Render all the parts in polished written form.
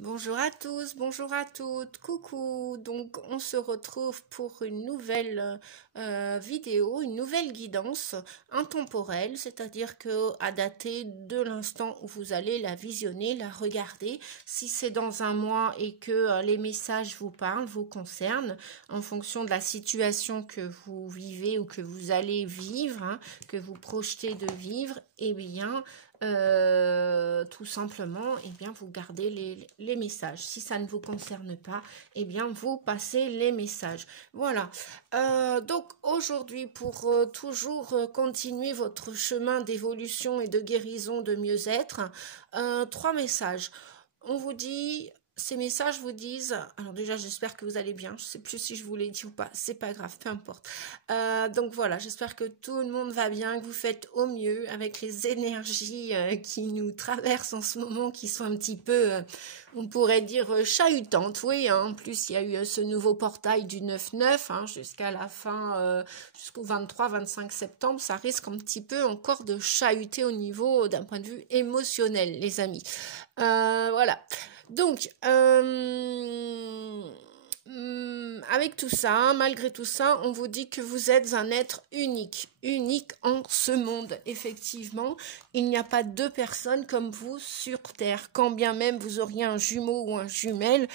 Bonjour à tous, bonjour à toutes, coucou. Donc on se retrouve pour une nouvelle vidéo, une nouvelle guidance intemporelle, c'est-à-dire que à dater de l'instant où vous allez la visionner, la regarder, si c'est dans un mois et que les messages vous parlent, vous concernent, en fonction de la situation que vous vivez ou que vous allez vivre, hein, que vous projetez de vivre, eh bien tout simplement, eh bien, vous gardez les messages. Si ça ne vous concerne pas, eh bien, vous passez les messages. Voilà. Donc, aujourd'hui, pour toujours continuer votre chemin d'évolution et de guérison, de mieux-être, 3 messages. On vous dit... Ces messages vous disent, alors déjà j'espère que vous allez bien, je sais plus si je vous l'ai dit ou pas, c'est pas grave, peu importe. Donc voilà, j'espère que tout le monde va bien, que vous faites au mieux avec les énergies qui nous traversent en ce moment, qui sont un petit peu, on pourrait dire, chahutantes. Oui, hein. En plus il y a eu ce nouveau portail du 9-9 hein, jusqu'à la fin, jusqu'au 23-25 septembre, ça risque un petit peu encore de chahuter au niveau d'un point de vue émotionnel, les amis. Voilà. Donc, avec tout ça, malgré tout ça, on vous dit que vous êtes un être unique, unique en ce monde. Effectivement, il n'y a pas deux personnes comme vous sur Terre. Quand bien même vous auriez un jumeau ou un jumelle,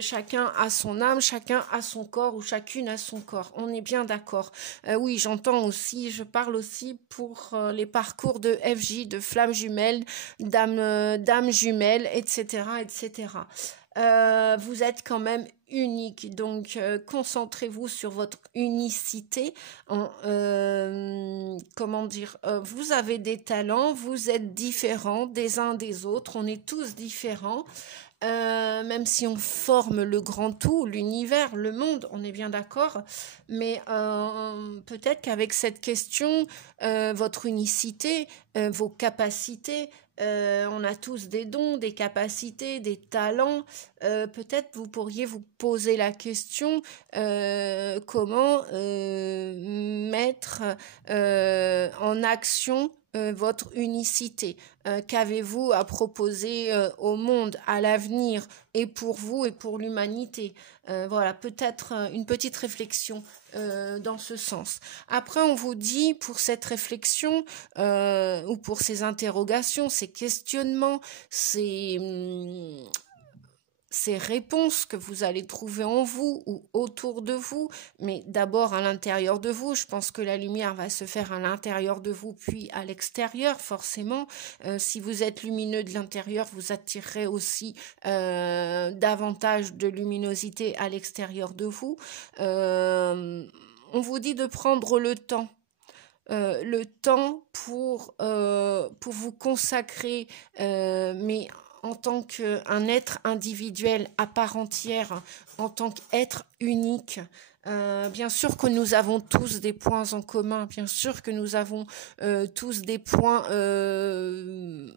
chacun a son âme, chacun a son corps ou chacune a son corps. On est bien d'accord. Oui, j'entends aussi, je parle aussi pour les parcours de FJ, de flammes jumelles, d'âmes jumelles, etc., etc. Vous êtes quand même unique, donc concentrez-vous sur votre unicité. Comment dire, vous avez des talents, vous êtes différents des uns des autres, on est tous différents. Même si on forme le grand tout, l'univers, le monde, on est bien d'accord, mais peut-être qu'avec cette question, votre unicité, vos capacités, on a tous des dons, des capacités, des talents, peut-être vous pourriez vous poser la question comment mettre en action votre unicité. Qu'avez-vous à proposer au monde, à l'avenir, et pour vous et pour l'humanité? Voilà, peut-être une petite réflexion dans ce sens. Après, on vous dit, pour cette réflexion, ou pour ces interrogations, ces questionnements, ces réponses que vous allez trouver en vous ou autour de vous, mais d'abord à l'intérieur de vous. Je pense que la lumière va se faire à l'intérieur de vous, puis à l'extérieur, forcément. Si vous êtes lumineux de l'intérieur, vous attirerez aussi davantage de luminosité à l'extérieur de vous. On vous dit de prendre le temps pour vous consacrer, mais en tant qu'un être individuel à part entière, en tant qu'être unique. Bien sûr que nous avons tous des points en commun, bien sûr que nous avons tous des points de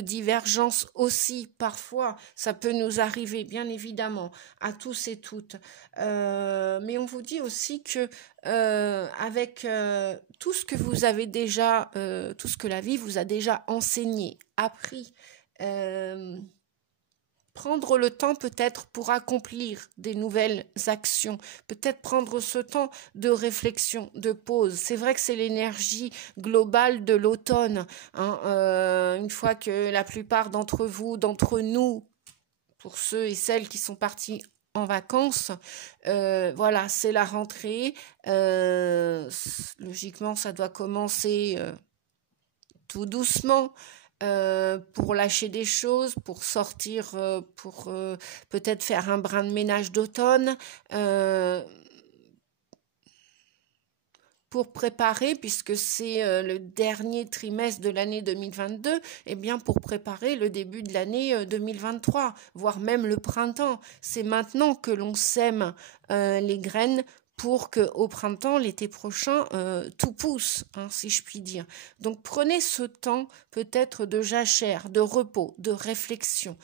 divergence aussi, parfois, ça peut nous arriver, bien évidemment, à tous et toutes. Mais on vous dit aussi que avec tout ce que vous avez déjà, tout ce que la vie vous a déjà enseigné, appris, prendre le temps peut-être pour accomplir des nouvelles actions, peut-être prendre ce temps de réflexion, de pause. C'est vrai que c'est l'énergie globale de l'automne, hein, une fois que la plupart d'entre vous, d'entre nous, pour ceux et celles qui sont partis en vacances, voilà, c'est la rentrée. Logiquement, ça doit commencer tout doucement. Pour lâcher des choses, pour sortir, pour peut-être faire un brin de ménage d'automne, pour préparer, puisque c'est le dernier trimestre de l'année 2022, eh bien pour préparer le début de l'année 2023, voire même le printemps. C'est maintenant que l'on sème les graines pour qu'au printemps, l'été prochain, tout pousse, hein, si je puis dire. Donc prenez ce temps peut-être de jachère, de repos, de réflexion.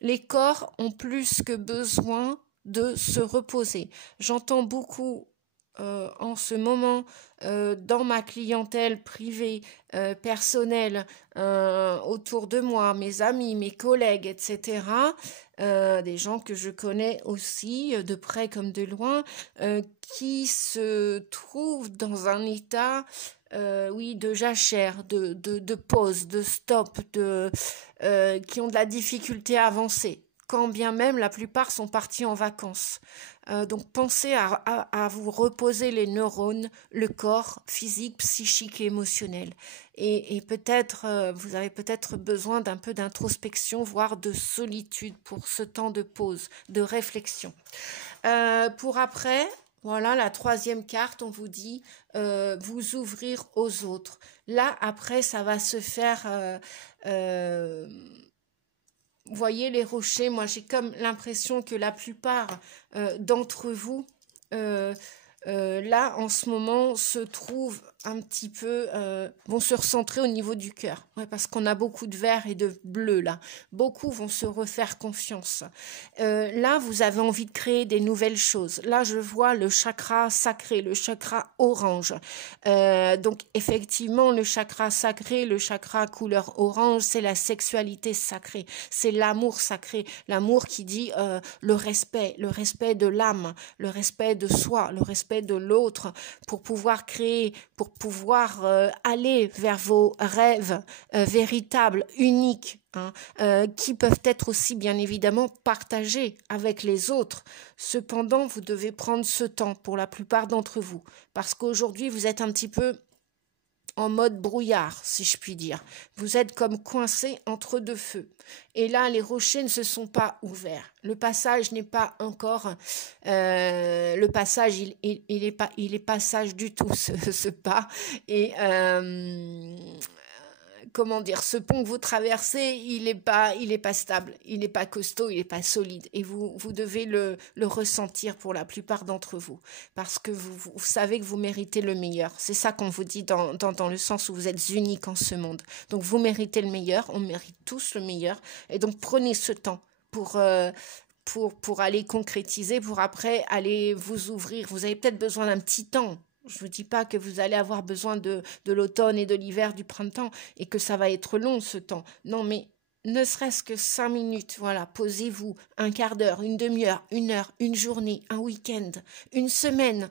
Les corps ont plus que besoin de se reposer. J'entends beaucoup en ce moment dans ma clientèle privée, personnelle, autour de moi, mes amis, mes collègues, etc., des gens que je connais aussi, de près comme de loin, qui se trouvent dans un état, oui, de jachère, de pause, de stop, qui ont de la difficulté à avancer. Quand bien même la plupart sont partis en vacances. Donc pensez à vous reposer les neurones, le corps physique, psychique et émotionnel. Et peut-être, vous avez peut-être besoin d'un peu d'introspection, voire de solitude pour ce temps de pause, de réflexion. Pour après, voilà la troisième carte, on vous dit vous ouvrir aux autres. Là, après, ça va se faire... vous voyez les rochers, moi j'ai comme l'impression que la plupart d'entre vous, euh, là en ce moment, se trouvent un petit peu, vont se recentrer au niveau du cœur. Ouais, parce qu'on a beaucoup de vert et de bleu là. Beaucoup vont se refaire confiance. Là, vous avez envie de créer des nouvelles choses. Là, je vois le chakra sacré, le chakra orange. Donc, effectivement, le chakra sacré, le chakra couleur orange, c'est la sexualité sacrée. C'est l'amour sacré. L'amour qui dit le respect de l'âme, le respect de soi, le respect de l'autre, pour pouvoir créer, pour pouvoir aller vers vos rêves véritables, uniques, hein, qui peuvent être aussi bien évidemment partagés avec les autres. Cependant, vous devez prendre ce temps pour la plupart d'entre vous, parce qu'aujourd'hui, vous êtes un petit peu en mode brouillard, si je puis dire. Vous êtes comme coincé entre deux feux. Et là, les rochers ne se sont pas ouverts. Le passage n'est pas encore... le passage, il est pas sage du tout, ce pas. Et... comment dire, ce pont que vous traversez, il est pas stable, il n'est pas costaud, il n'est pas solide. Et vous devez le ressentir pour la plupart d'entre vous. Parce que vous savez que vous méritez le meilleur. C'est ça qu'on vous dit dans le sens où vous êtes unique en ce monde. Donc vous méritez le meilleur, on mérite tous le meilleur. Et donc prenez ce temps pour aller concrétiser, pour après aller vous ouvrir. Vous avez peut-être besoin d'un petit temps. Je ne vous dis pas que vous allez avoir besoin de l'automne et de l'hiver, du printemps, et que ça va être long ce temps. Non, mais ne serait-ce que 5 minutes, voilà, posez-vous, un quart d'heure, une demi-heure, une heure, une journée, un week-end, une semaine.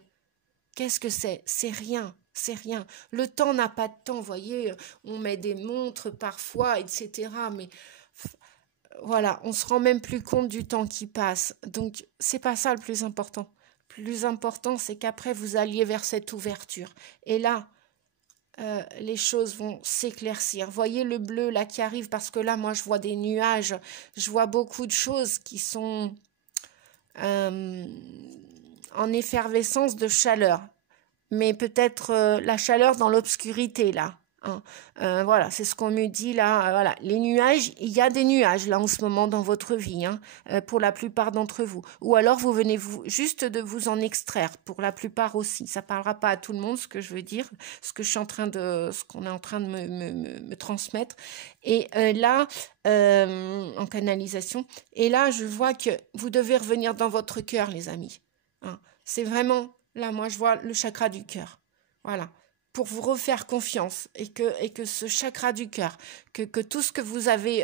Qu'est-ce que c'est? C'est rien. C'est rien. Le temps n'a pas de temps, vous voyez, on met des montres parfois, etc. Mais voilà, on se rend même plus compte du temps qui passe. Donc, c'est pas ça le plus important. Le plus important, c'est qu'après, vous alliez vers cette ouverture. Et là, les choses vont s'éclaircir. Voyez le bleu là qui arrive, parce que là, moi, je vois des nuages. Je vois beaucoup de choses qui sont en effervescence de chaleur. Mais peut-être la chaleur dans l'obscurité, là. Hein. Voilà, c'est ce qu'on me dit là. Voilà, les nuages, il y a des nuages là en ce moment dans votre vie, hein, pour la plupart d'entre vous. Ou alors vous venez juste de vous en extraire, pour la plupart aussi. Ça parlera pas à tout le monde, ce que je veux dire, ce qu'on est en train de me transmettre. Et là, en canalisation. Et là, je vois que vous devez revenir dans votre cœur, les amis. Hein. C'est vraiment là, moi, je vois le chakra du cœur. Voilà. Pour vous refaire confiance et que ce chakra du cœur, que tout ce que vous avez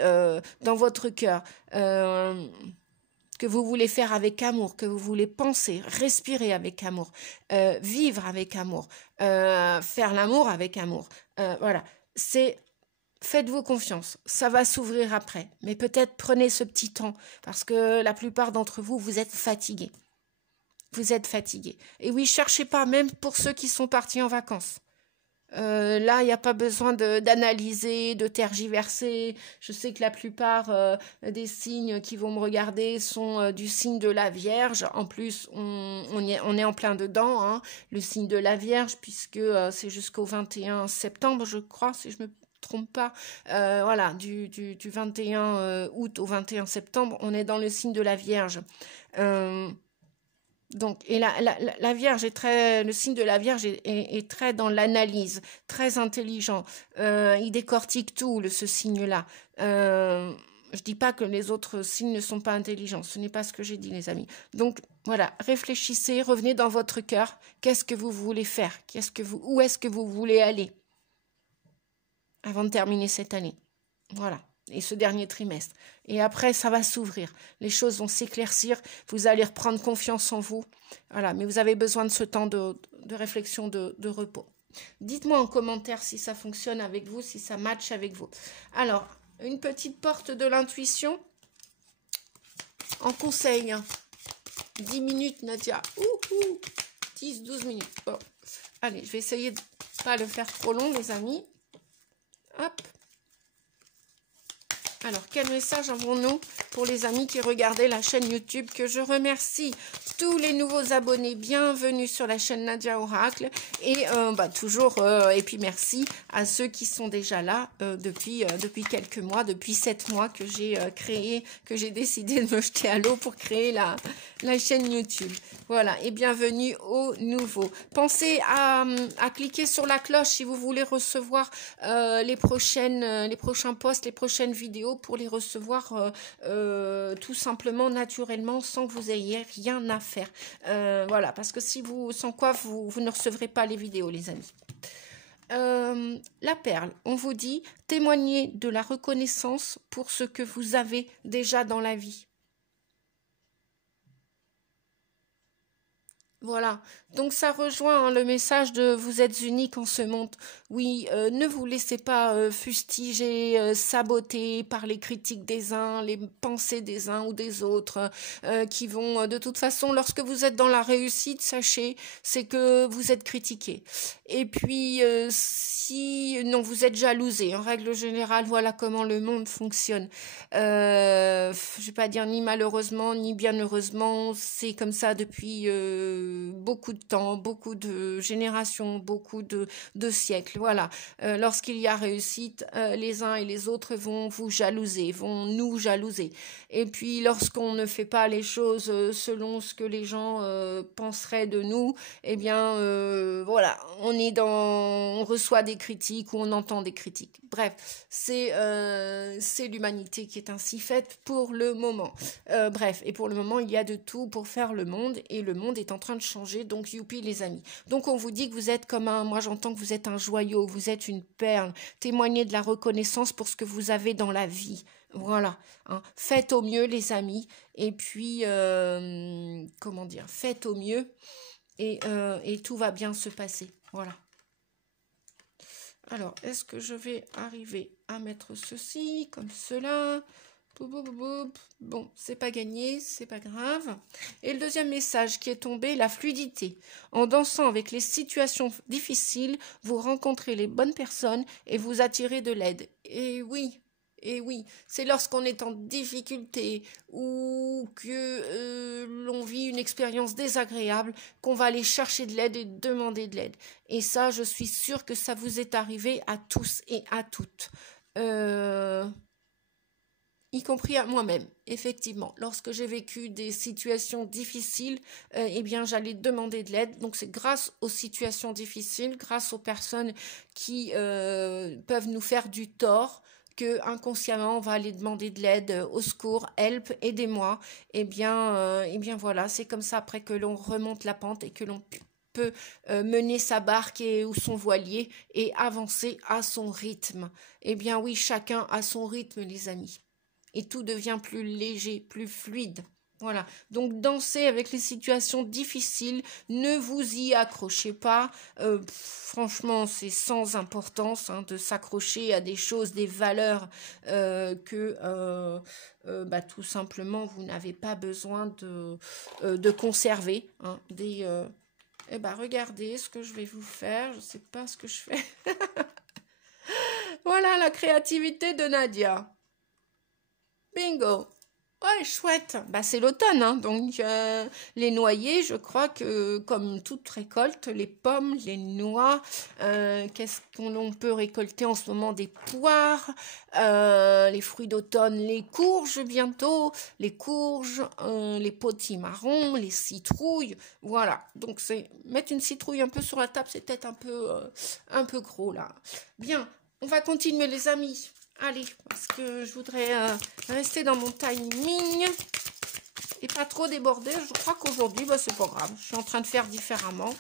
dans votre cœur, que vous voulez faire avec amour, que vous voulez penser, respirer avec amour, vivre avec amour, faire l'amour avec amour. Voilà. Faites-vous confiance, ça va s'ouvrir après. Mais peut-être prenez ce petit temps, parce que la plupart d'entre vous, vous êtes fatigués. Vous êtes fatigués. Et oui, cherchez pas, même pour ceux qui sont partis en vacances. Là, il n'y a pas besoin d'analyser, de tergiverser. Je sais que la plupart des signes qui vont me regarder sont du signe de la Vierge. En plus, on est en plein dedans, hein, le signe de la Vierge, puisque c'est jusqu'au 21 septembre, je crois, si je me trompe pas. Voilà, du 21 août au 21 septembre, on est dans le signe de la Vierge. Donc, et la Vierge est très, le signe de la Vierge est très dans l'analyse, très intelligent. Il décortique tout, ce signe-là. Je dis pas que les autres signes ne sont pas intelligents. Ce n'est pas ce que j'ai dit, les amis. Donc, Voilà, réfléchissez, revenez dans votre cœur. Qu'est-ce que vous voulez faire? Où est-ce que vous voulez aller avant de terminer cette année? Voilà, et ce dernier trimestre. Et après, ça va s'ouvrir. Les choses vont s'éclaircir. Vous allez reprendre confiance en vous. Voilà, mais vous avez besoin de ce temps de réflexion, de repos. Dites-moi en commentaire si ça fonctionne avec vous, si ça matche avec vous. Alors, une petite porte de l'intuition en conseil. 10 minutes, Nadia. 10-12 minutes. Bon. Allez, je vais essayer de ne pas le faire trop long, les amis. Hop. Alors, quel message avons-nous pour les amis qui regardaient la chaîne YouTube, que je remercie tous les nouveaux abonnés, bienvenue sur la chaîne Nadia Oracle, et toujours, et puis merci à ceux qui sont déjà là depuis quelques mois, depuis 7 mois que j'ai que j'ai décidé de me jeter à l'eau pour créer la chaîne YouTube. Voilà, et bienvenue aux nouveaux. Pensez à cliquer sur la cloche si vous voulez recevoir les prochains posts, les prochaines vidéos, pour les recevoir tout simplement naturellement sans que vous ayez rien à faire. Voilà, parce que sans quoi vous ne recevrez pas les vidéos, les amis. La perle, on vous dit, témoignez de la reconnaissance pour ce que vous avez déjà dans la vie. Voilà, donc ça rejoint le message de vous êtes unique en ce monde. Oui, ne vous laissez pas fustiger, saboter par les critiques des uns, les pensées des uns ou des autres, qui vont, de toute façon, lorsque vous êtes dans la réussite, sachez, c'est que vous êtes critiqué. Et puis, non, vous êtes jalousé. En règle générale, voilà comment le monde fonctionne. Je vais pas dire ni malheureusement, ni bien heureusement, c'est comme ça depuis beaucoup de temps, beaucoup de générations, beaucoup de siècles. Voilà. Lorsqu'il y a réussite, les uns et les autres vont vous jalouser, vont nous jalouser. Et puis, lorsqu'on ne fait pas les choses selon ce que les gens penseraient de nous, eh bien, voilà, on reçoit des critiques ou on entend des critiques. Bref, c'est l'humanité qui est ainsi faite pour le moment. Bref, et pour le moment, il y a de tout pour faire le monde, et le monde est en train de changer, donc youpi les amis. Donc on vous dit que vous êtes moi j'entends que vous êtes un joyau, vous êtes une perle, témoignez de la reconnaissance pour ce que vous avez dans la vie. Voilà, hein. Faites au mieux les amis, et puis, faites au mieux, et tout va bien se passer. Voilà. Alors, est-ce que je vais arriver à mettre ceci comme cela? Bon, c'est pas gagné, c'est pas grave. Et le deuxième message qui est tombé, la fluidité. En dansant avec les situations difficiles, vous rencontrez les bonnes personnes et vous attirez de l'aide. Et oui, c'est lorsqu'on est en difficulté ou que l'on vit une expérience désagréable qu'on va aller chercher de l'aide et demander de l'aide. Et ça, je suis sûre que ça vous est arrivé à tous et à toutes. Y compris à moi-même, effectivement. Lorsque j'ai vécu des situations difficiles, eh bien, j'allais demander de l'aide. Donc, c'est grâce aux situations difficiles, grâce aux personnes qui peuvent nous faire du tort, que inconsciemment on va aller demander de l'aide, au secours, help, aidez-moi. Eh bien voilà, c'est comme ça après que l'on remonte la pente et que l'on peut mener sa barque ou son voilier et avancer à son rythme. Eh bien oui, chacun a son rythme, les amis. Et tout devient plus léger, plus fluide. Voilà. Donc, dansez avec les situations difficiles. Ne vous y accrochez pas. Franchement, c'est sans importance de s'accrocher à des choses, des valeurs que tout simplement vous n'avez pas besoin de conserver. Regardez ce que je vais vous faire. Je ne sais pas ce que je fais. Voilà la créativité de Nadia. Bingo! Ouais, chouette. C'est l'automne, donc les noyers, je crois que comme toute récolte, les pommes, les noix, qu'est-ce qu'on peut récolter en ce moment? Des poires, les fruits d'automne, les courges bientôt, les potimarrons, les citrouilles, voilà. Donc mettre une citrouille un peu sur la table, c'est peut-être un peu gros là. Bien, on va continuer les amis. Allez, parce que je voudrais rester dans mon timing. et pas trop débordé. Je crois qu'aujourd'hui, bah, c'est pas grave. Je suis en train de faire différemment.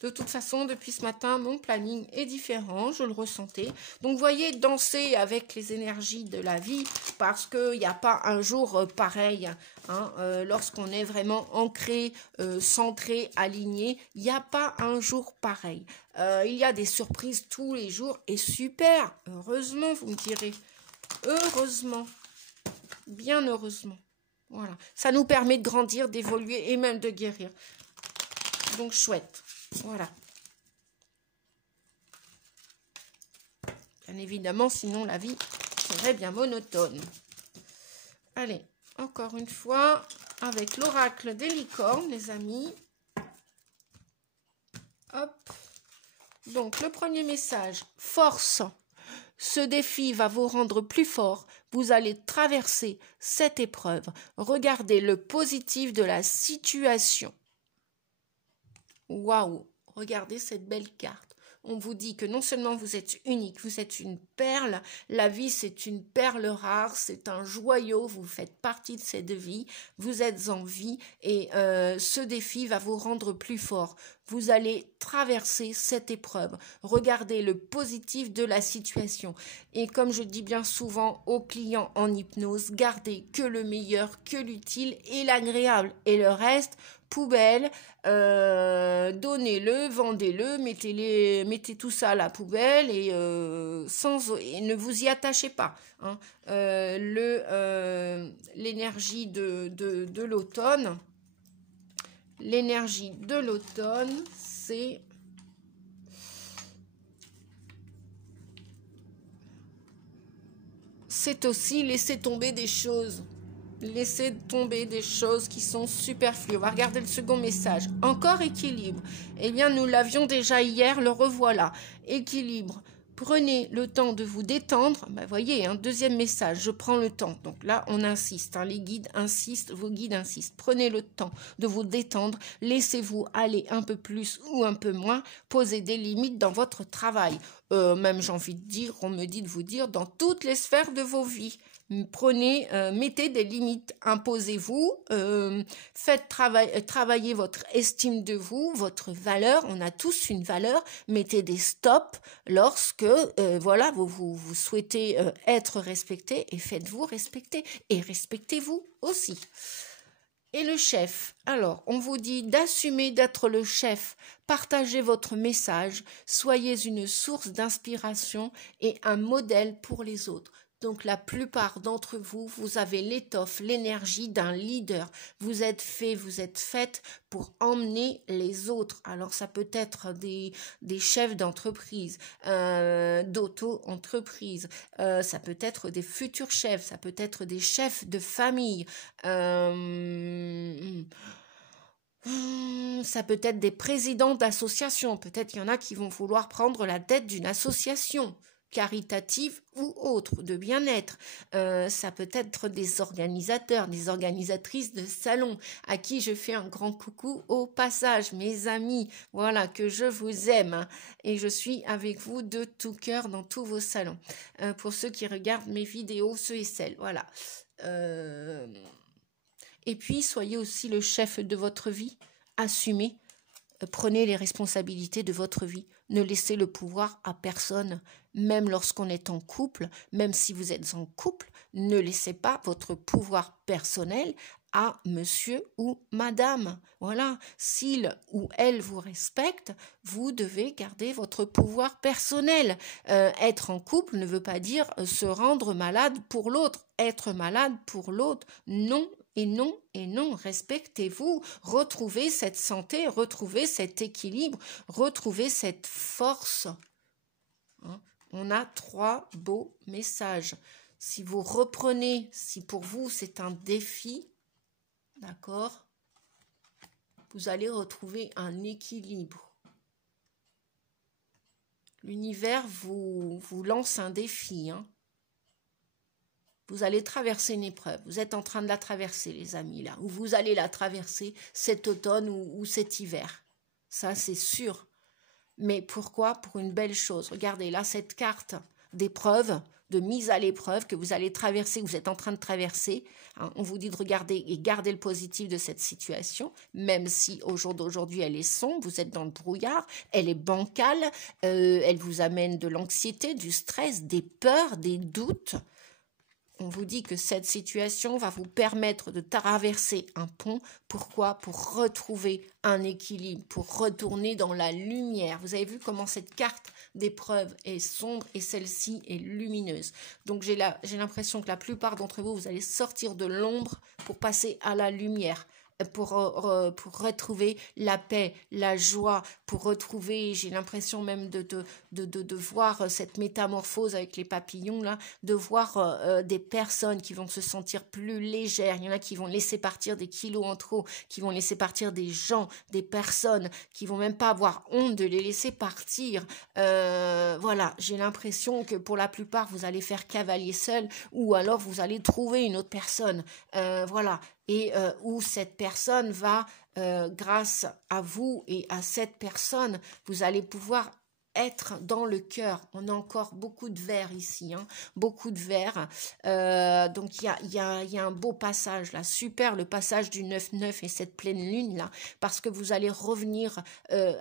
De toute façon, depuis ce matin, mon planning est différent, je le ressentais. Donc, vous voyez, danser avec les énergies de la vie, parce qu'il n'y a pas un jour pareil. Hein, lorsqu'on est vraiment ancré, centré, aligné, il n'y a pas un jour pareil. Il y a des surprises tous les jours, et super, heureusement, vous me direz. Heureusement, bien heureusement. Voilà, ça nous permet de grandir, d'évoluer et même de guérir. Donc, chouette. Voilà. Bien évidemment, sinon la vie serait bien monotone. Allez, encore une fois, avec l'oracle des licornes, les amis. Hop. Donc, le premier message, force. Ce défi va vous rendre plus fort. Vous allez traverser cette épreuve. Regardez le positif de la situation. Waouh! Regardez cette belle carte. On vous dit que non seulement vous êtes unique, vous êtes une perle. La vie, c'est une perle rare, c'est un joyau. Vous faites partie de cette vie. Vous êtes en vie et ce défi va vous rendre plus fort. Vous allez traverser cette épreuve. Regardez le positif de la situation. Et comme je dis bien souvent aux clients en hypnose, gardez que le meilleur, que l'utile et l'agréable. Et le reste, poubelle, donnez-le, vendez-le, mettez tout ça à la poubelle et ne vous y attachez pas. Hein. L'énergie de l'automne. L'énergie de l'automne, c'est aussi laisser tomber des choses. Laisser tomber des choses qui sont superflues. On va regarder le second message. Encore équilibre. Eh bien, nous l'avions déjà hier, le revoilà. Équilibre. Prenez le temps de vous détendre. Ben, voyez, deuxième message, je prends le temps. Donc là, on insiste. Les guides insistent, vos guides insistent. Prenez le temps de vous détendre. Laissez-vous aller un peu plus ou un peu moins. Posez des limites dans votre travail. Même, j'ai envie de dire, on me dit de vous dire, dans toutes les sphères de vos vies. Mettez des limites, imposez-vous, faites travailler votre estime de vous, votre valeur. On a tous une valeur. Mettez des stops lorsque voilà, vous souhaitez être respecté et faites-vous respecter et respectez-vous aussi. Et le chef, alors on vous dit d'assumer d'être le chef, partagez votre message, soyez une source d'inspiration et un modèle pour les autres. Donc la plupart d'entre vous, vous avez l'étoffe, l'énergie d'un leader. Vous êtes fait, vous êtes faite pour emmener les autres. Alors ça peut être des chefs d'entreprise, d'auto-entreprise, ça peut être des futurs chefs, ça peut être des chefs de famille, ça peut être des présidents d'associations. Peut-être qu'il y en a qui vont vouloir prendre la tête d'une association caritative ou autre, de bien-être. Ça peut être des organisateurs, des organisatrices de salons, à qui je fais un grand coucou au passage, mes amis, voilà, que je vous aime, et je suis avec vous de tout cœur dans tous vos salons. Pour ceux qui regardent mes vidéos, ceux et celles, voilà. Et puis, soyez aussi le chef de votre vie, assumez, prenez les responsabilités de votre vie. Ne laissez le pouvoir à personne, même lorsqu'on est en couple, même si vous êtes en couple, ne laissez pas votre pouvoir personnel à monsieur ou madame. Voilà, s'il ou elle vous respecte, vous devez garder votre pouvoir personnel. Être en couple ne veut pas dire se rendre malade pour l'autre. Être malade pour l'autre, non. Et non, respectez-vous, retrouvez cette santé, retrouvez cet équilibre, retrouvez cette force. On a 3 beaux messages. Si vous reprenez, si pour vous c'est un défi, d'accord, vous allez retrouver un équilibre. L'univers vous lance un défi, Vous allez traverser une épreuve. Vous êtes en train de la traverser, les amis, là. Ou vous allez la traverser cet automne ou cet hiver. Ça, c'est sûr. Mais pourquoi? Pour une belle chose. Regardez, là, cette carte d'épreuve de mise à l'épreuve que vous allez traverser, que vous êtes en train de traverser. Hein. On vous dit de regarder et garder le positif de cette situation, même si au jour d'aujourd'hui elle est sombre, vous êtes dans le brouillard, elle est bancale, elle vous amène de l'anxiété, du stress, des peurs, des doutes. On vous dit que cette situation va vous permettre de traverser un pont. Pourquoi? Pour retrouver un équilibre, pour retourner dans la lumière. Vous avez vu comment cette carte d'épreuve est sombre et celle-ci est lumineuse. Donc j'ai l'impression que la plupart d'entre vous, vous allez sortir de l'ombre pour passer à la lumière. Pour retrouver la paix, la joie, pour retrouver, j'ai l'impression même de voir cette métamorphose avec les papillons, là, de voir des personnes qui vont se sentir plus légères. Il y en a qui vont laisser partir des kilos en trop, qui vont laisser partir des gens, des personnes, qui vont même pas avoir honte de les laisser partir. Voilà, j'ai l'impression que pour la plupart, vous allez faire cavalier seul, ou alors vous allez trouver une autre personne. Voilà. Et où cette personne va, grâce à vous et à cette personne, vous allez pouvoir être dans le cœur. On a encore beaucoup de verre ici, hein, beaucoup de verre. Donc il y a un beau passage là, super, le passage du 9-9 et cette pleine lune là, parce que vous allez revenir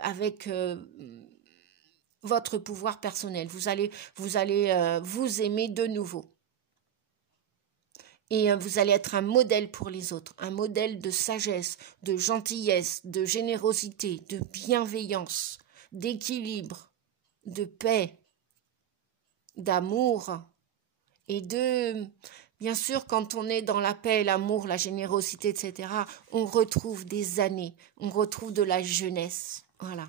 avec votre pouvoir personnel. Vous allez vous aimer de nouveau. Et vous allez être un modèle pour les autres, un modèle de sagesse, de gentillesse, de générosité, de bienveillance, d'équilibre, de paix, d'amour et de... Bien sûr, quand on est dans la paix, l'amour, la générosité, etc., on retrouve des années, on retrouve de la jeunesse. Voilà.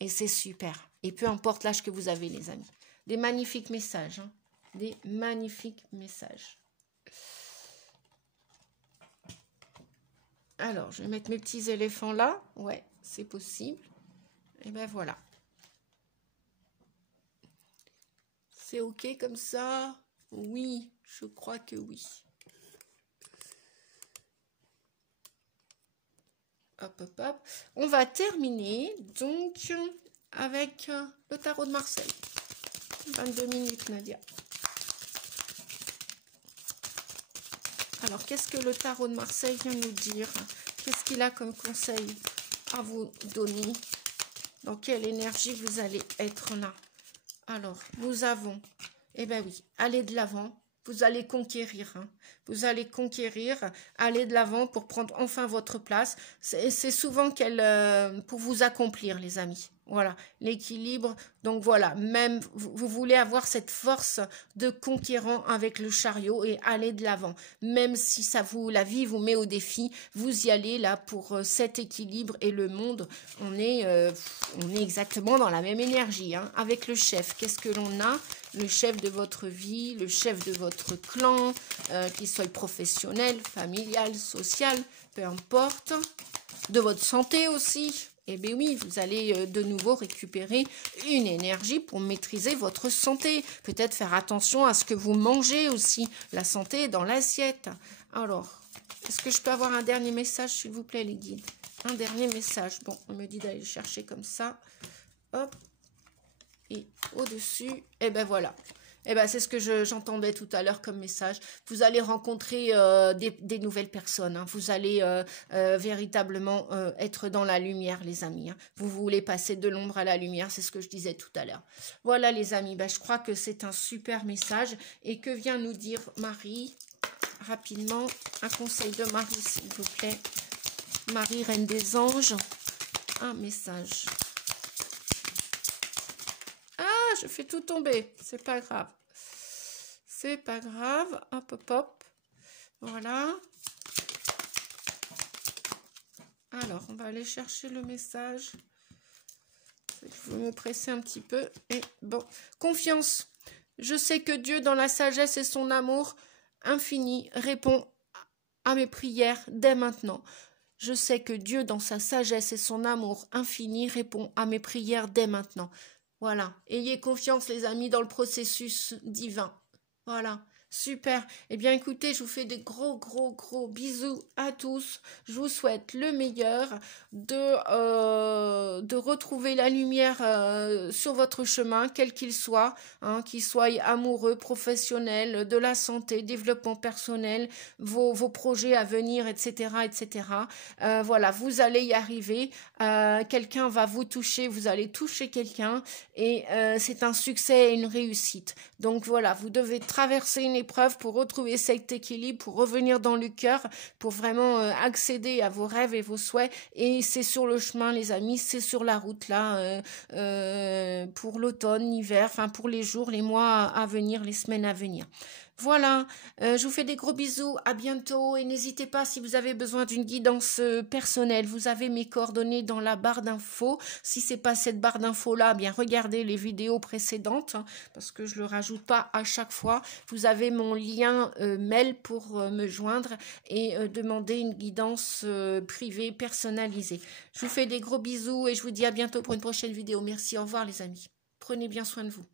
Et c'est super. Et peu importe l'âge que vous avez, les amis. Des magnifiques messages, hein. Des magnifiques messages. Alors, je vais mettre mes petits éléphants là. Ouais, c'est possible. Et ben voilà. C'est OK comme ça? Oui, je crois que oui. Hop, hop, hop. On va terminer donc avec le tarot de Marseille. 22 minutes, Nadia. Alors, qu'est-ce que le tarot de Marseille vient nous dire? Qu'est-ce qu'il a comme conseil à vous donner? Dans quelle énergie vous allez être là? Alors, nous avons, eh bien oui, allez de l'avant. Vous allez conquérir, hein. Vous allez conquérir, aller de l'avant pour prendre enfin votre place. C'est souvent pour vous accomplir, les amis. Voilà, l'équilibre. Donc voilà, même vous voulez avoir cette force de conquérant avec le chariot et aller de l'avant. Même si la vie vous met au défi, vous y allez là pour cet équilibre et le monde. On est exactement dans la même énergie, hein. Avec le chef, qu'est-ce que l'on a? Le chef de votre vie, le chef de votre clan, qu'il soit professionnel, familial, social, peu importe. De votre santé aussi. Eh bien oui, vous allez de nouveau récupérer une énergie pour maîtriser votre santé. Peut-être faire attention à ce que vous mangez aussi. La santé est dans l'assiette. Alors, est-ce que je peux avoir un dernier message, s'il vous plaît, les guides? Un dernier message. Bon, on me dit d'aller le chercher comme ça. Hop. Et au-dessus, et ben voilà. Et ben c'est ce que j'entendais tout à l'heure comme message. Vous allez rencontrer des nouvelles personnes, hein. Vous allez véritablement être dans la lumière, les amis, hein. Vous voulez passer de l'ombre à la lumière, c'est ce que je disais tout à l'heure. Voilà, les amis, ben, je crois que c'est un super message. Et que vient nous dire Marie? Rapidement, un conseil de Marie, s'il vous plaît. Marie, Reine des Anges. Un message. Je fais tout tomber, c'est pas grave. C'est pas grave. Hop, hop, hop. Voilà. Alors, on va aller chercher le message. Je vais me presser un petit peu. Et bon, confiance. Je sais que Dieu, dans la sagesse et son amour infini, répond à mes prières dès maintenant. Je sais que Dieu, dans sa sagesse et son amour infini, répond à mes prières dès maintenant. Voilà, ayez confiance les amis dans le processus divin. Voilà, Super. Eh bien, écoutez, je vous fais des gros bisous à tous. Je vous souhaite le meilleur, de retrouver la lumière sur votre chemin, quel qu'il soit, hein, qu'il soit amoureux, professionnel, de la santé, développement personnel, vos projets à venir, etc., etc. Voilà, vous allez y arriver. Quelqu'un va vous toucher, vous allez toucher quelqu'un et c'est un succès et une réussite. Donc voilà, vous devez traverser une épreuve pour retrouver cet équilibre, pour revenir dans le cœur, pour vraiment accéder à vos rêves et vos souhaits. Et c'est sur le chemin, les amis, c'est sur la route là, pour l'automne, l'hiver, enfin pour les jours, les mois à venir, les semaines à venir. Voilà, je vous fais des gros bisous, à bientôt et n'hésitez pas si vous avez besoin d'une guidance personnelle, vous avez mes coordonnées dans la barre d'infos. Si c'est pas cette barre d'infos là, bien regardez les vidéos précédentes hein, parce que je le rajoute pas à chaque fois. Vous avez mon lien mail pour me joindre et demander une guidance privée personnalisée. Je vous fais des gros bisous et je vous dis à bientôt pour une prochaine vidéo. Merci, au revoir les amis. Prenez bien soin de vous.